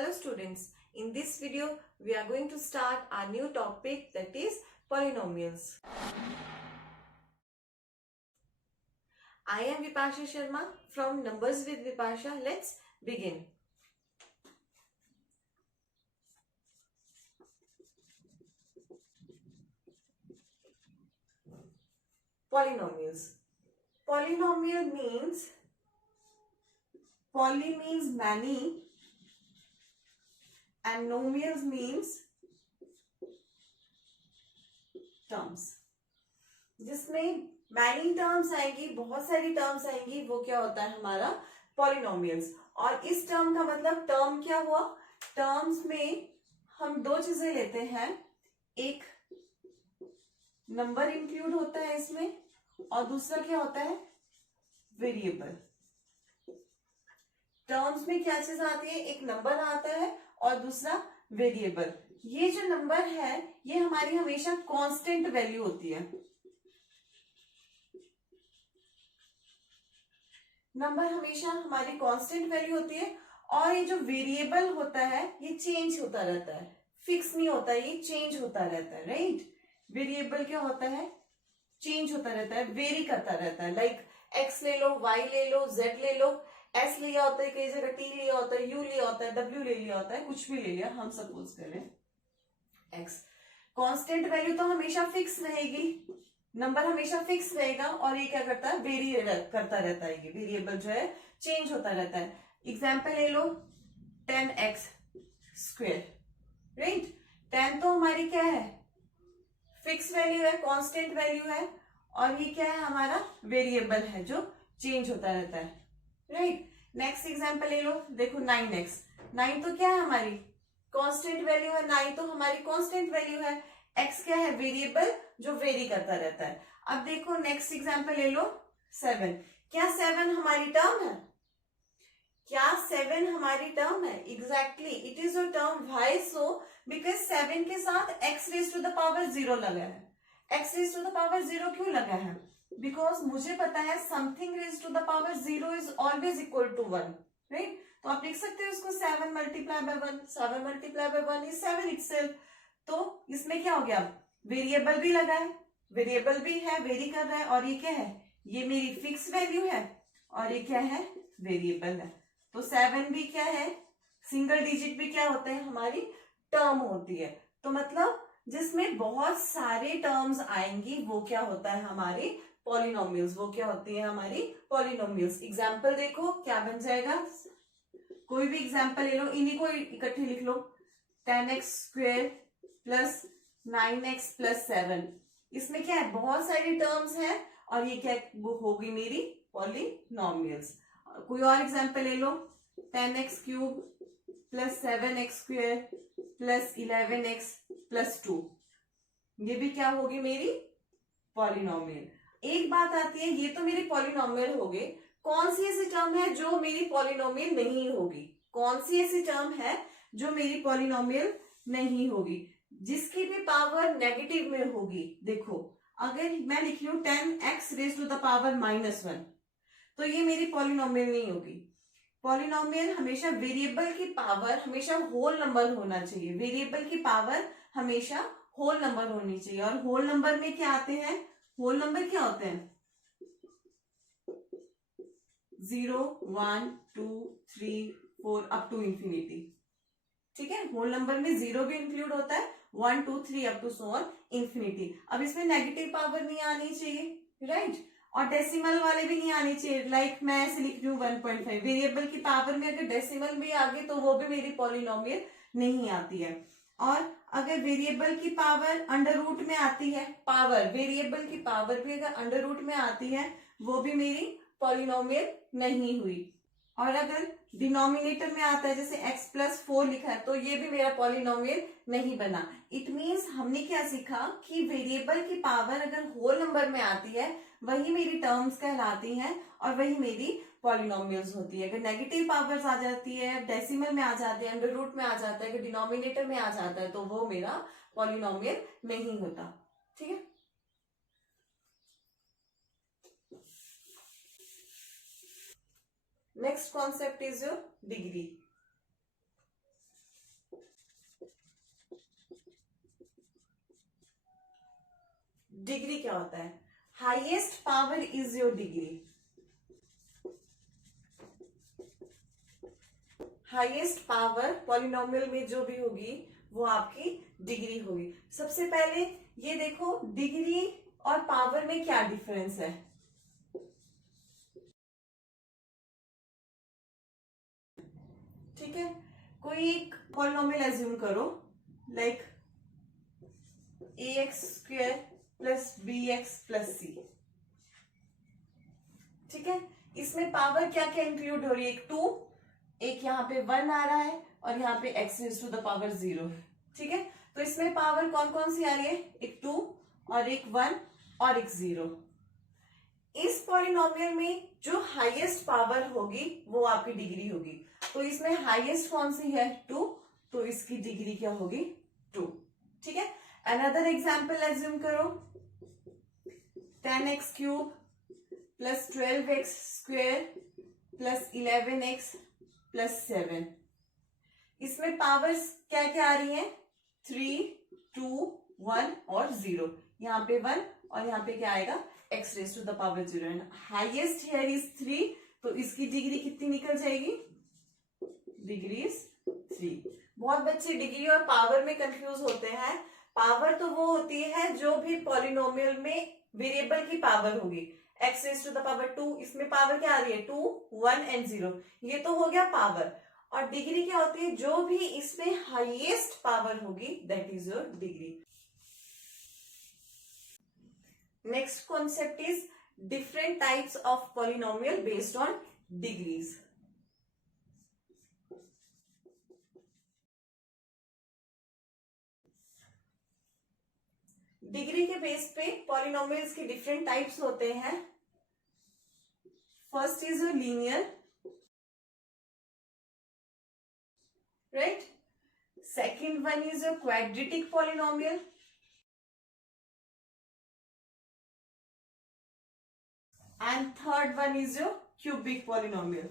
Hello students, in this video we are going to start our new topic, that is polynomials. I am Vipasha Sharma from Numbers with Vipasha. Let's begin. Polynomials. Polynomial means, poly means many and nomials means terms. जिसमें many terms आएंगी, बहुत सारी terms आएंगी, वो क्या होता है हमारा पॉलिनोमियल्स. और इस टर्म का मतलब, टर्म क्या हुआ, टर्म्स में हम दो चीजें लेते हैं, एक नंबर इंक्लूड होता है इसमें और दूसरा क्या होता है वेरिएबल. टर्म्स में क्या चीज आती है, एक नंबर आता है और दूसरा वेरिएबल. ये जो नंबर है ये हमारी हमेशा कांस्टेंट वैल्यू होती है. नंबर हमेशा हमारी कांस्टेंट वैल्यू होती है. और ये जो वेरिएबल होता है ये चेंज होता रहता है, फिक्स नहीं होता, ये चेंज होता रहता है. राइट, वेरिएबल क्या होता है, चेंज होता रहता है, वेरी करता रहता है. लाइक एक्स ले लो, वाई ले लो, जेड ले लो, एस लिया होता है, कई जगह टी लिया होता है, यू लिया होता है, डब्ल्यू ले लिया होता है, कुछ भी ले लिया. हम सपोज करें एक्स. कांस्टेंट वैल्यू तो हमेशा फिक्स रहेगी, नंबर हमेशा फिक्स रहेगा, और ये क्या करता है, वेरी करता रहता है. ये वेरिएबल जो है चेंज होता रहता है. एग्जाम्पल ले लो 10x स्क्वेयर. राइट, 10 तो हमारी क्या है, फिक्स वैल्यू है, कांस्टेंट वैल्यू है, और ये क्या है हमारा वेरिएबल है जो चेंज होता रहता है. राइट, नेक्स्ट एग्जाम्पल ले लो, देखो 9x. 9 तो क्या है हमारी कांस्टेंट वैल्यू है, 9 तो हमारी कांस्टेंट वैल्यू है. x क्या है, वेरिएबल जो वेरी करता रहता है. अब देखो नेक्स्ट एग्जाम्पल ले लो 7. क्या 7 हमारी टर्म है, क्या 7 हमारी टर्म है? Exactly, it is a term. Why so? Because 7 के साथ x raise to the power 0 लगा है. x raise to the power 0 क्यों लगा है? बिकॉज मुझे पता है something raise to the power 0 is always equal to 1. Right, तो आप लिख सकते हो इसको 7 multiply by 1. 7 multiply by 1 is 7 itself. तो इसमें क्या हो गया, वेरिएबल भी लगा है, वेरिएबल भी है, वेरी कर रहा है, और ये क्या है, ये मेरी फिक्स वैल्यू है, और ये क्या है, वेरिएबल है. तो 7 भी क्या है, सिंगल डिजिट भी क्या होता है, हमारी टर्म होती है. तो मतलब जिसमें बहुत सारे टर्म्स आएंगी वो क्या होता है, हमारी पॉलिनोमियल्स. वो क्या होती है, हमारी पॉलिनोमियल्स. एग्जाम्पल देखो क्या बन जाएगा, कोई भी एग्जाम्पल ले लो, इन्हीं को इकट्ठे लिख लो. 10x square plus 9x plus 7. इसमें क्या है, बहुत सारी टर्म्स हैं, और ये क्या होगी, मेरी पॉलिनोमियल्स. कोई और एग्जाम्पल ले लो, 10x cube plus 7x square plus 11x plus 2. ये भी क्या होगी, मेरी पॉलिनोमियल. एक बात आती है, ये तो मेरी पॉलिनोमियल हो गई, कौन सी ऐसी टर्म है जो मेरी पॉलिनोमियल नहीं होगी? कौन सी ऐसी टर्म है जो मेरी पॉलिनोमियल नहीं होगी, जिसकी भी पावर नेगेटिव में होगी? देखो, अगर मैं लिख लूं 10x raise to the power -1, तो ये मेरी पॉलिनोमियल नहीं होगी. पॉलिनोमियल हमेशा वेरिएबल की पावर हमेशा होल नंबर होना चाहिए. वेरिएबल की पावर हमेशा होल नंबर होनी चाहिए. और होल नंबर में क्या आते हैं, होल नंबर क्या होते हैं, 0 1 2 3 4 अप टू इंफिनिटी. ठीक है, होल नंबर में 0 भी इंक्लूड होता है, 1 2 3 up to so on infinity. अब इसमें नेगेटिव पावर नहीं आनी चाहिए. राइट, और डेसिमल वाले भी नहीं आने चाहिए. लाइक मैं ऐसे लिख रही हूँ 1.5. वेरिएबल की पावर में अगर डेसिमल भी आ गई तो वो भी मेरी पॉलिनोमियल नहीं आती है. और अगर वेरिएबल की पावर अंडर रूट में आती है, पावर वेरिएबल की पावर भी अगर अंडर रूट में आती है, वो भी मेरी पॉलिनोमियल नहीं हुई. और अगर डिनोमिनेटर में आता है, जैसे x प्लस 4 लिखा है, तो ये भी मेरा पॉलिनोमियल नहीं बना. इट मीन्स हमने क्या सीखा कि वेरिएबल की पावर अगर होल नंबर में आती है वही मेरी टर्म्स कहलाती हैं और वही मेरी पॉलिनोमियल्स होती है. अगर नेगेटिव पावर्स आ जाती है, डेसिमल में आ जाती है, अंडर रूट में आ जाता है, अगर डिनोमिनेटर में आ जाता है, तो वो मेरा पॉलिनोमियल नहीं होता. ठीक है, next concept is your degree. Degree क्या होता है? Highest power is your degree. Highest power polynomial में जो भी होगी वो आपकी डिग्री होगी. सबसे पहले ये देखो डिग्री और पावर में क्या डिफरेंस है. ठीक है, कोई एक पॉलिनोमियल एज्यूम करो like ax square plus bx plus c. ठीक है, इसमें पावर क्या क्या इंक्लूड हो रही है? एक 2, एक यहाँ पे 1 आ रहा है और यहाँ पे x raise to the power 0 है. ठीक है, तो इसमें पावर कौन कौन सी आ रही है? एक 2 और एक 1 और एक 0. इस पॉलिनोमियल में जो हाईएस्ट पावर होगी वो आपकी डिग्री होगी. तो इसमें हाईएस्ट कौन सी है? 2, तो इसकी डिग्री क्या होगी? 2. ठीक है, अनदर एग्जाम्पल एज्यूम करो 10x cube plus 12x square plus 11x plus 7. इसमें पावर्स क्या क्या आ रही है? 3, 2, 1 और 0. यहाँ पे 1 और यहाँ पे क्या आएगा? x raise to the power 0. And highest here is 3, तो इसकी डिग्री कितनी निकल जाएगी? Degree is 3. बहुत बच्चे डिग्री और पावर में कंफ्यूज होते हैं. पावर तो वो होती है जो भी पॉलिनोमियल में वेरिएबल की पावर होगी. x raise to the power 2, इसमें पावर क्या आ रही है? 2, 1 एंड 0. ये तो हो गया पावर. और डिग्री क्या होती है? जो भी इसमें हाईएस्ट पावर होगी that is your degree. Next concept is different types of polynomial based on degrees. Degree के बेस पे पॉलिनोमियल्स के डिफरेंट टाइप्स होते हैं. First is your linear, right? Second one is a quadratic polynomial. And third one is your cubic polynomial.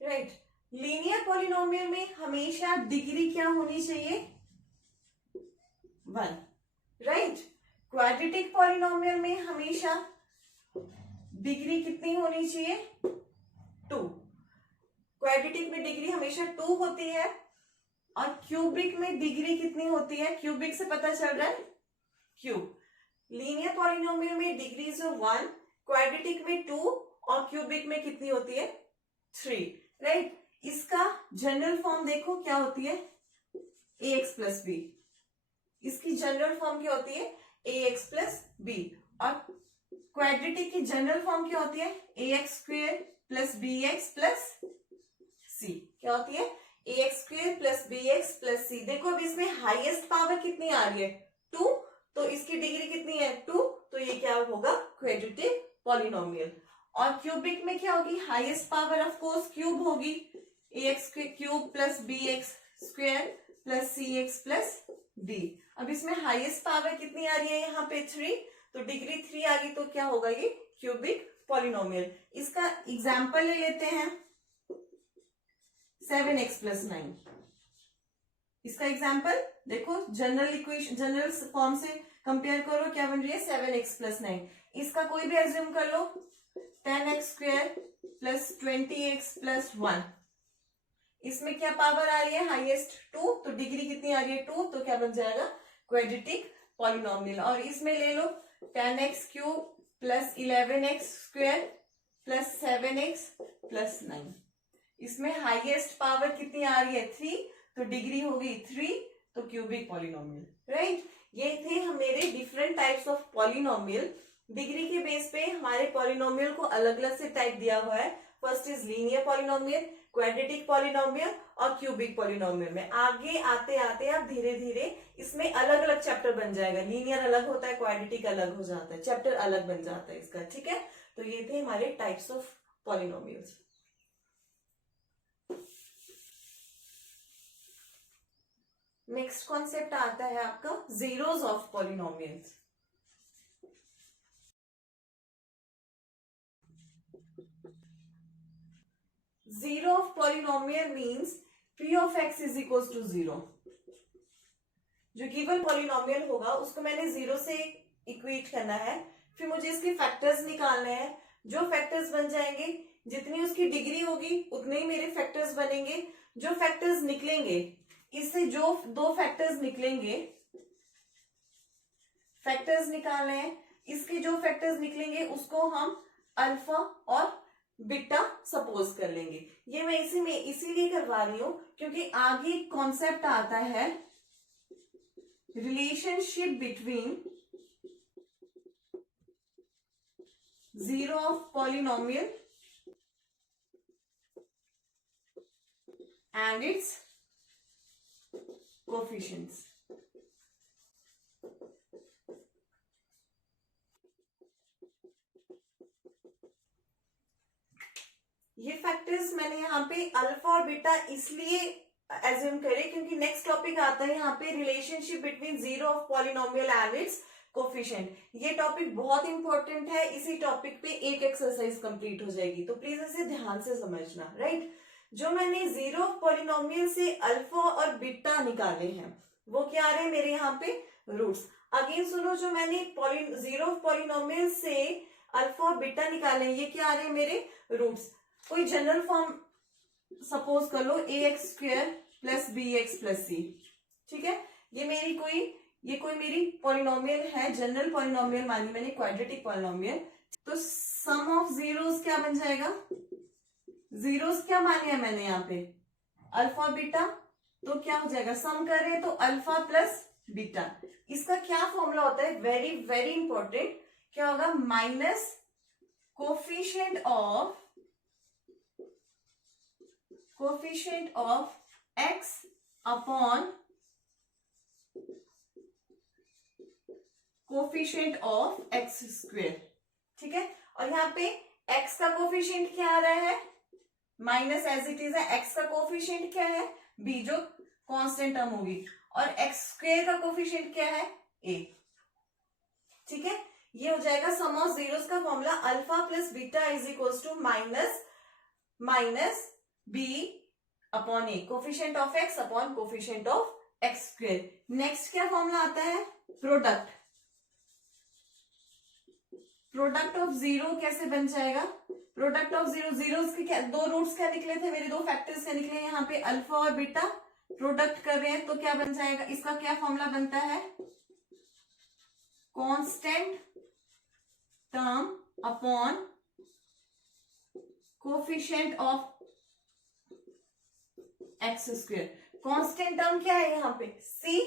Right? Linear polynomial में हमेशा degree क्या होनी चाहिए? 1. राइट? क्वाड्रेटिक पॉलिनोमियल में हमेशा डिग्री कितनी होनी चाहिए? 2. क्वाड्रेटिक में डिग्री हमेशा 2 होती है. और क्यूबिक में डिग्री कितनी होती है? क्यूबिक से पता चल रहा है क्यूब. लीनियर पॉलिनोमियल में डिग्री जो 1, क्वाड्रेटिक में 2 और क्यूबिक में कितनी होती है? 3. राइट? इसका जनरल फॉर्म देखो क्या होती है? ax plus b. इसकी जनरल फॉर्म क्या होती है? ax plus b. और क्वाड्रेटिक की जनरल फॉर्म क्या होती है? ax square plus bx plus c. क्या होती है? ax square plus bx plus c. देखो अब इसमें हाईएस्ट पावर कितनी आ रही है? 2, तो इसकी डिग्री कितनी है? 2, तो ये क्या होगा? Quadratic polynomial. और क्यूबिक में क्या होगी? Highest power of course cube होगी. ax cube plus bx square plus cx plus d. अब इसमें हाईएस्ट पावर कितनी आ रही है? यहाँ पे 3, तो डिग्री 3 आ गई, तो क्या होगा? ये क्यूबिक पॉलिनोमियल. इसका एग्जाम्पल ले लेते हैं 7x प्लस 9. इसका एग्जाम्पल देखो, जनरल इक्वेशन जनरल फॉर्म से कंपेयर करो, क्या बन रही है? 7x plus 9. इसका कोई भी एज्यूम कर लो 10x square plus 20x plus 1. इसमें क्या पावर आ रही है? हाईएस्ट 2, तो डिग्री कितनी आ रही है? 2, तो क्या बन जाएगा? Quadratic polynomial. और इसमें ले लो 10x cube plus 11x square plus 7x plus 9. इसमें हाईएस्ट पावर कितनी आ रही है? 3, तो डिग्री होगी 3, तो क्यूबिक पॉलिनोमियल. राइट? ये थे मेरे different types of polynomial. Degree के बेस पे हमारे पॉलिनोमियल को अलग अलग से टाइप दिया हुआ है. First is linear polynomial, quadratic polynomial और क्यूबिक पॉलिनोमियल. में आगे आते आते आप धीरे धीरे इसमें अलग अलग चैप्टर बन जाएगा. लीनियर अलग होता है, क्वाड्रेटिक अलग हो जाता है, चैप्टर अलग बन जाता है इसका. ठीक है, तो ये थे हमारे types of polynomials. Next concept आता है आपका zeros of polynomials. Zero of polynomial means p of x is equals to 0. जो गिवन पॉलिनोमियल होगा उसको मैंने 0 से इक्वेट करना है, फिर मुझे इसके फैक्टर्स निकालने हैं। जो फैक्टर्स बन जाएंगे, जितनी उसकी डिग्री होगी उतने ही मेरे फैक्टर्स बनेंगे। जो फैक्टर्स निकलेंगे, इससे जो दो फैक्टर्स निकलेंगे, फैक्टर्स निकालने हैं, इसके जो फैक्टर्स निकलेंगे उसको हम अल्फा और बीटा सपोज कर लेंगे। ये मैं इसीलिए करवा रही हूं क्योंकि आगे कॉन्सेप्ट आता है relationship between zero of polynomial and it's coefficients. ये फैक्टर्स मैंने यहाँ पे अल्फा और बीटा इसलिए एज्यूम करे क्योंकि नेक्स्ट टॉपिक आता है यहाँ पे relationship between zero of polynomial and it's coefficient. ये टॉपिक बहुत इंपॉर्टेंट है, इसी टॉपिक पे एक एक्सरसाइज कंप्लीट हो जाएगी, तो प्लीज इसे ध्यान से समझना, राइट। जो मैंने जीरो ऑफ पॉलिनोमियल से अल्फा और बीटा निकाले हैं वो क्या आ रहे हैं मेरे यहाँ पे रूट्स। अगेन सुनो, जो मैंने जीरो ऑफ पॉलिनोमियल से अल्फा और बीटा निकाले ये क्या आ रहे हैं मेरे रूट्स। कोई जनरल फॉर्म सपोज कर लो ax² plus bx plus c, ठीक है। ये कोई मेरी पॉलिनोमियल है, जनरल पॉलिनोमियल मानी मैंने, क्वाड्रेटिक पॉलिनोमियल। तो सम ऑफ जीरोस क्या बन जाएगा, जीरोस क्या माने हैं मैंने यहाँ पे अल्फा बीटा, तो क्या हो जाएगा, सम कर रहे हैं तो अल्फा प्लस बीटा। इसका क्या फॉर्मूला होता है, वेरी वेरी इंपॉर्टेंट, क्या होगा, minus coefficient of x upon coefficient of x square, ठीक है। और यहाँ पे x का कोफिशिएंट क्या आ रहा है, माइनस एज इट इज है, x का कोफिशिएंट क्या है b, जो कांस्टेंट टर्म होगी, और x स्क्वेयर का कोफिशिएंट क्या है a, ठीक है। ये हो जाएगा सम ऑफ जीरोस का formula, alpha plus beta is equals to minus b upon a, coefficient of x upon coefficient of x square. Next क्या फॉर्मूला आता है, प्रोडक्ट ऑफ जीरो कैसे बन जाएगा, प्रोडक्ट ऑफ जीरोस के क्या, दो रूट्स क्या निकले थे मेरे, दो फैक्टर्स क्या निकले, यहाँ पे अल्फा और बीटा प्रोडक्ट कर रहे हैं तो क्या बन जाएगा, इसका क्या फॉर्मूला बनता है, constant term upon coefficient of x square. Constant term क्या है यहाँ पे c,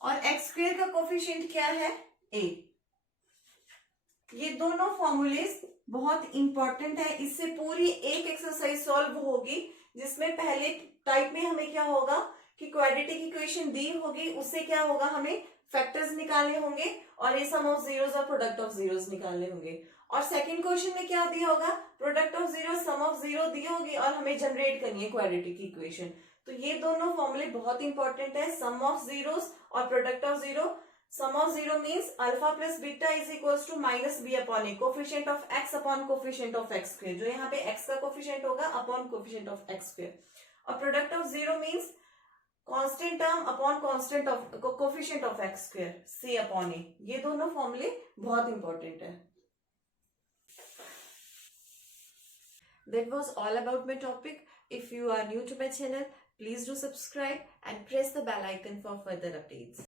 और एक्स स्क्वेयर का कोफिशिएंट क्या है a। ये दोनों फॉर्मूलेस बहुत इंपॉर्टेंट है, इससे पूरी एक एक्सरसाइज सॉल्व होगी, जिसमें पहले टाइप में हमें क्या होगा कि क्वाड्रेटिक इक्वेशन दी होगी, उससे क्या होगा, हमें फैक्टर्स निकालने होंगे और ये सम ऑफ जीरोस और प्रोडक्ट ऑफ जीरोस निकालने होंगे। और सेकंड क्वेश्चन में क्या दिया होगा, product of zero, sum of zero दी होगी और हमें जनरेट करनी है क्वाड्रेटिक इक्वेशन। तो ये दोनों फॉर्मूले बहुत इंपॉर्टेंट है, सम ऑफ जीरोस और product of zero. Sum of zero means alpha plus beta is equals to minus b upon a, coefficient of x upon coefficient of x square, जो यहाँ पे एक्स का कोफिशिएंट होगा upon coefficient of x square. और product of zero means constant term upon constant of coefficient of x square, c upon a. ये दोनों फॉर्मूले बहुत इंपॉर्टेंट है। That was all about my topic. If you are new to my channel, please do subscribe and press the bell icon for further updates.